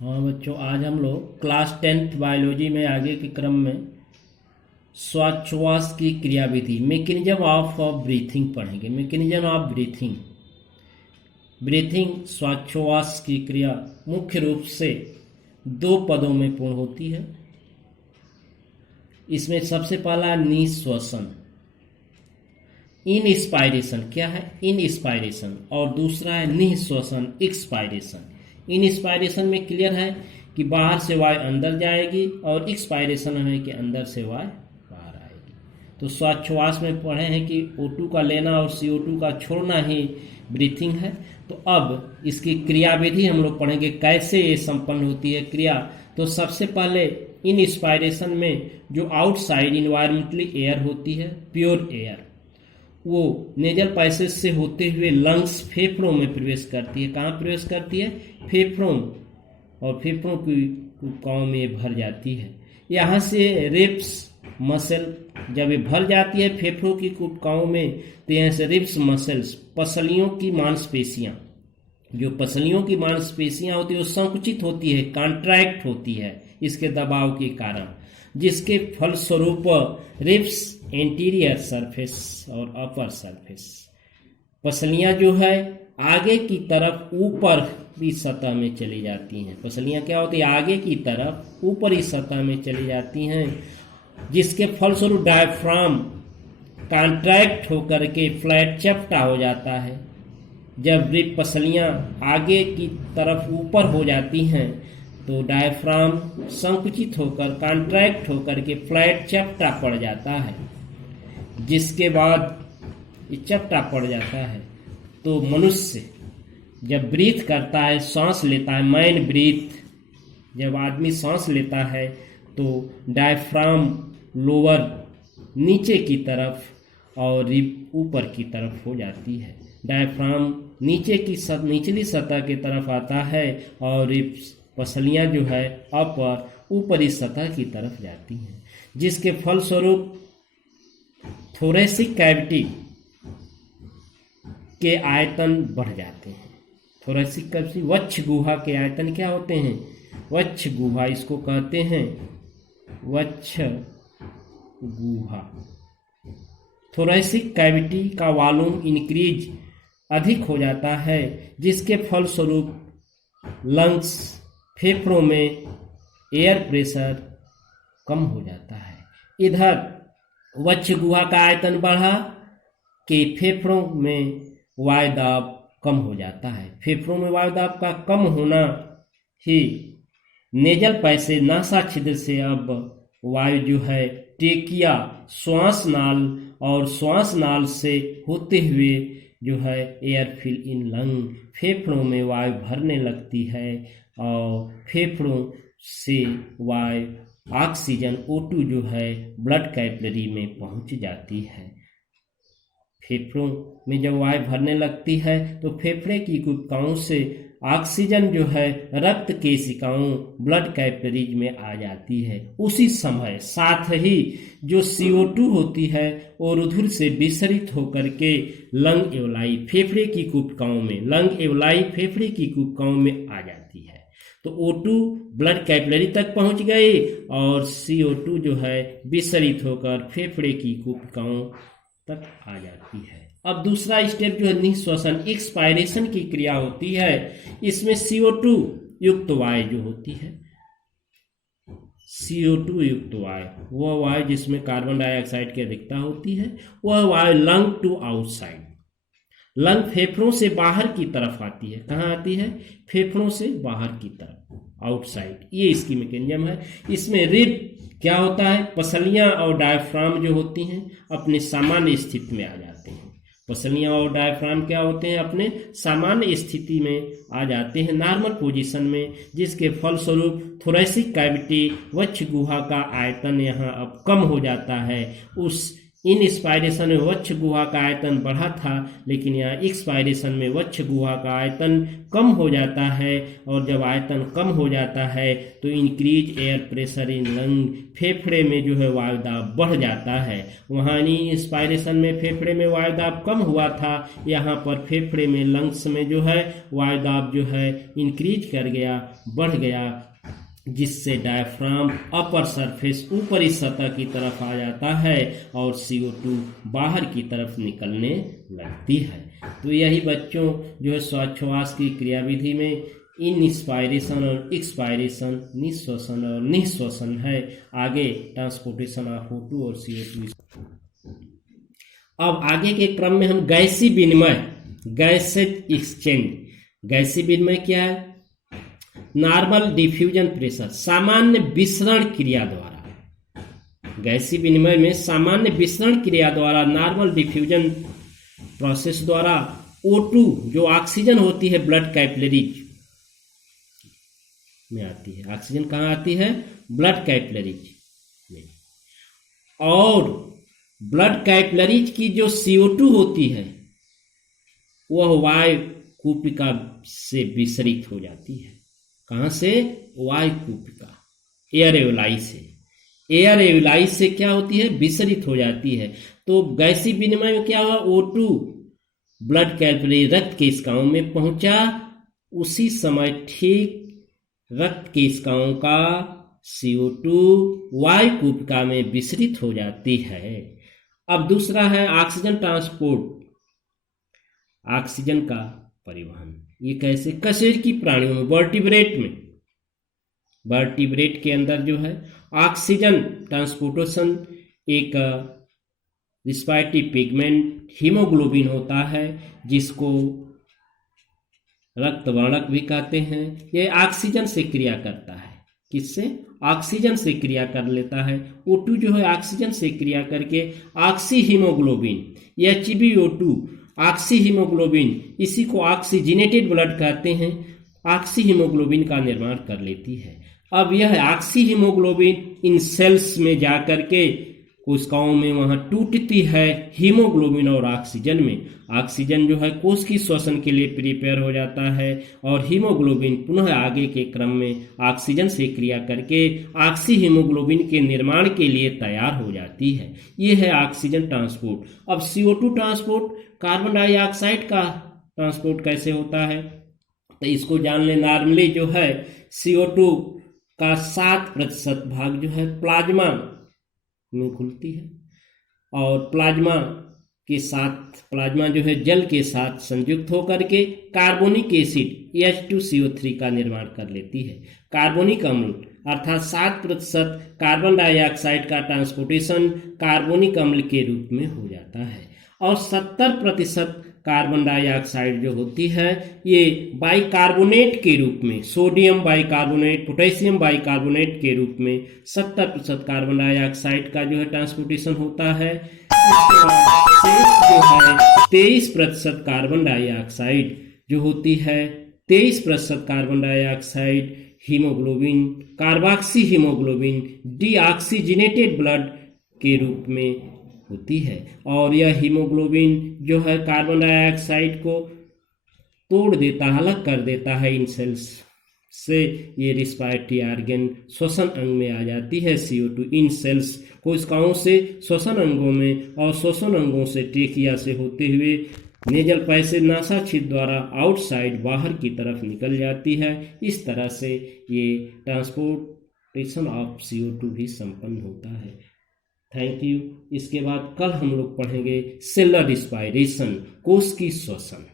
हाँ बच्चों, आज हम लोग क्लास 10th बायोलॉजी में आगे के क्रम में श्वासोच्छ्वास की क्रियाविधि मैकेनिज्म ऑफ ब्रीथिंग पढ़ेंगे। मैकेनिज्म ऑफ ब्रीथिंग श्वासोच्छ्वास की क्रिया मुख्य रूप से दो पदों में पूर्ण होती है। इसमें सबसे पहला निःश्वसन, इनस्पायरेशन। क्या है? इनस्पायरेशन। और दूसरा है निःश्वसन, एक्सपायरेशन। इनस्पायरेशन में क्लियर है कि बाहर से वायु अंदर जाएगी और एक्सपायरेशन है कि अंदर से वायु बाहर आएगी। तो श्वासोच्छ्वास में पढ़े हैं कि O2 का लेना और CO2 का छोड़ना ही ब्रीथिंग है। तो अब इसकी क्रियाविधि हम लोग पढ़ेंगे, कैसे ये संपन्न होती है क्रिया। तो सबसे पहले इनस्पायरेशन में जो आउटसाइड इन्वायरमेंटली एयर होती है, प्योर एयर, वो नेजल पैसेज से होते हुए लंग्स फेफड़ों में प्रवेश करती है। कहाँ प्रवेश करती है? फेफड़ों, और फेफड़ों की कुप्काओं में ये भर जाती है। यहाँ से रिब्स मसल, जब ये भर जाती है फेफड़ों की कुप्काओं में, तो यहाँ से रिब्स मसल्स, पसलियों की मांसपेशियाँ, जो पसलियों की मांसपेशियाँ होती है वो संकुचित होती है, कॉन्ट्रैक्ट होती है इसके दबाव के कारण, जिसके फलस्वरूप रिब्स एंटीरियर सरफेस और अपर सरफेस, पसलियां जो है आगे की तरफ ऊपर की सतह में चली जाती हैं। पसलियां क्या होती है? आगे की तरफ ऊपरी सतह में चली जाती हैं, जिसके फलस्वरूप डायफ्राम कॉन्ट्रैक्ट होकर के फ्लैट चपटा हो जाता है। जब रिब पसलियां आगे की तरफ ऊपर हो जाती हैं तो डायफ्राम संकुचित होकर, कॉन्ट्रैक्ट होकर के फ्लैट चपटा पड़ जाता है। जिसके बाद ये चपटा पड़ जाता है तो मनुष्य जब ब्रीथ करता है, सांस लेता है, मैन ब्रीथ, जब आदमी सांस लेता है तो डायफ्राम लोअर नीचे की तरफ और रिब ऊपर की तरफ हो जाती है। डायफ्राम निचली सतह की तरफ आता है और रिब पसलियां जो है अपर ऊपरी सतह की तरफ जाती हैं, जिसके फलस्वरूप थोरेसिक कैविटी के आयतन बढ़ जाते हैं। थोरेसिक कैविटी, वक्ष गुहा के आयतन क्या होते हैं? वक्ष गुहा इसको कहते हैं, वक्ष गुहा। थोरेसिक कैविटी का वॉल्यूम इंक्रीज, अधिक हो जाता है, जिसके फलस्वरूप लंग्स, फेफड़ों में एयर प्रेशर कम हो जाता है। इधर वक्ष गुहा का आयतन बढ़ा कि फेफड़ों में वायु दाब कम हो जाता है। फेफड़ों में वायु दाब का कम होना ही नेजल पैसेज, नासा छिद्र से अब वायु जो है ट्रेकिया, श्वास नाल, और श्वास नाल से होते हुए जो है एयर फिल इन लंग, फेफड़ों में वायु भरने लगती है और फेफड़ों से वायु, ऑक्सीजन O2 जो है ब्लड कैपिलरी में पहुंच जाती है। फेफड़ों में जब वायु भरने लगती है तो फेफड़े की कुप्काओं से ऑक्सीजन जो है रक्त केशिकाओं, ब्लड कैपिलरीज में आ जाती है। उसी समय साथ ही जो CO2 होती है वो रुधिर से विसरित होकर के लंग एवलाई, फेफड़े की कुप्काओं में, लंग एवलाई फेफड़े की कुप्काओं में आ जाती है। तो O2 ब्लड कैपिलरी तक पहुंच गई और CO2 जो है विसरित होकर फेफड़े की कुप्काओं तक आ जाती है। अब दूसरा स्टेप जो है निःश्वसन, एक्सपायरेशन की क्रिया होती है। इसमें CO2 युक्त वायु जो होती है, CO2 युक्त वायु, वह वायु जिसमें कार्बन डाइऑक्साइड की अधिकता होती है, वह वायु लंग टू आउटसाइड, लंग फेफड़ों से बाहर की तरफ आती है। कहाँ आती है? फेफड़ों से बाहर की तरफ, आउटसाइड। ये इसकी मैकेनिज्म है। इसमें रिब क्या होता है? पसलियां और डायफ्राम जो होती हैं अपने सामान्य स्थिति में आ जाते हैं। पसलियां और डायफ्राम क्या होते हैं? अपने सामान्य स्थिति में आ जाते हैं, नॉर्मल पोजीशन में, जिसके फलस्वरूप थोरेसिक कैविटी, वक्ष गुहा का आयतन यहाँ अब कम हो जाता है। उस इन एक्सपायरेशन में वक्ष गुहा का आयतन बढ़ा था, लेकिन यहाँ एक्सपायरेशन में वक्ष गुहा का आयतन कम हो जाता है, और जब आयतन कम हो जाता है तो increase air pressure in lung, फेफड़े में जो है वायुदाब बढ़ जाता है। वहाँ इंस्पायरेशन में फेफड़े में वायुदाब कम हुआ था, यहाँ पर फेफड़े में लंग्स में जो है वायुदाब जो है इंक्रीज कर गया, बढ़ गया, जिससे डायफ्राम अपर सरफेस ऊपरी सतह की तरफ आ जाता है और CO2 बाहर की तरफ निकलने लगती है। तो यही बच्चों जो है श्वासोच्छ्वास की क्रियाविधि में इनस्पायरेशन और एक्सपायरेशन, निश्वसन और निःश्वसन है। आगे ट्रांसपोर्टेशन ऑफ O2 और CO2। अब आगे के क्रम में हम गैसीय विनिमय, गैसेज एक्सचेंज। गैसीय विनिमय क्या है? नॉर्मल डिफ्यूजन प्रेशर, सामान्य विसरण क्रिया द्वारा। गैसीय विनिमय में सामान्य विसरण क्रिया द्वारा, नॉर्मल डिफ्यूजन प्रोसेस द्वारा O2 जो ऑक्सीजन होती है ब्लड कैपिलरीज में आती है। ऑक्सीजन कहाँ आती है? ब्लड कैपिलरीज में। और ब्लड कैपिलरीज की जो CO2 होती है वह वायु कूपिका से विसरित हो जाती है। कहाँ से? वायु कूपिका, एयर एवलाई से। एयर एवलाई से क्या होती है? विसरित हो जाती है। तो गैसीय विनिमय में क्या हुआ? O2 ब्लड कैपिलरी रक्त केशिकाओं में पहुंचा, उसी समय ठीक रक्त केशिकाओं का CO2 वायु कूपिका में विसरित हो जाती है। अब दूसरा है ऑक्सीजन ट्रांसपोर्ट, ऑक्सीजन का परिवहन। ये कैसे? कशेरुकी प्राणियों में, वर्टिब्रेट में, वर्टिब्रेट के अंदर जो है ऑक्सीजन ट्रांसपोर्टेशन एक रिस्पायरेटरी पिगमेंट हीमोग्लोबिन होता है, जिसको रक्त वर्णक भी कहते हैं। यह ऑक्सीजन से क्रिया करता है। किससे? ऑक्सीजन से क्रिया कर लेता है। O2 जो है ऑक्सीजन से क्रिया करके oxy haemoglobin, HbO2 oxy haemoglobin, इसी को ऑक्सीजिनेटेड ब्लड कहते हैं, ऑक्सी हीमोग्लोबिन का निर्माण कर लेती है। अब यह ऑक्सी हीमोग्लोबिन इन सेल्स में जाकर के कोशिकाओं में वहां टूटती है हीमोग्लोबिन और ऑक्सीजन में। ऑक्सीजन जो है कोश की श्वसन के लिए प्रिपेयर हो जाता है, और हीमोग्लोबिन पुनः आगे के क्रम में ऑक्सीजन से क्रिया करके ऑक्सी हीमोग्लोबिन के निर्माण के लिए तैयार हो जाती है। ये है ऑक्सीजन ट्रांसपोर्ट। अब CO2 ट्रांसपोर्ट, कार्बन डाइऑक्साइड का ट्रांसपोर्ट कैसे होता है? तो इसको जान ले। नॉर्मली जो है CO2 का 7% भाग जो है प्लाज्मा में घुलती है, और प्लाज्मा के साथ, प्लाज्मा जो है जल के साथ संयुक्त होकर के कार्बोनिक एसिड H2CO3 का निर्माण कर लेती है। कार्बोनिक अम्ल अर्थात 7% कार्बन डाइऑक्साइड का ट्रांसपोर्टेशन कार्बोनिक अम्ल के रूप में हो जाता है, और 70% कार्बन डाइऑक्साइड जो होती है ये बाइकार्बोनेट के रूप में, सोडियम बाइकार्बोनेट, पोटेशियम बाइकार्बोनेट के रूप में 70% कार्बन डाइऑक्साइड का जो है ट्रांसपोर्टेशन होता है। इसके बाद शेष जो है 23% कार्बन डाइऑक्साइड जो होती है, 23% carbon dioxide haemoglobin, carboxy haemoglobin, deoxygenated blood के रूप में होती है। और यह हीमोग्लोबिन जो है कार्बन डाइऑक्साइड को तोड़ देता है, अलग कर देता है इन सेल्स से। ये रिस्पायरेटरी ऑर्गन श्वसन अंग में आ जाती है। CO2 इन सेल्स कोशिकाओं से श्वसन अंगों में, और श्वसन अंगों से ट्रेकिया से होते हुए नेजल पैसेज नासाछिद्र द्वारा आउटसाइड बाहर की तरफ निकल जाती है। इस तरह से ये ट्रांसपोर्टेशन ऑफ CO2 भी संपन्न होता है। Thank you. इसके बाद कल हम लोग पढ़ेंगे सेलुलर रिस्पायरेशन, कोश की श्वसन।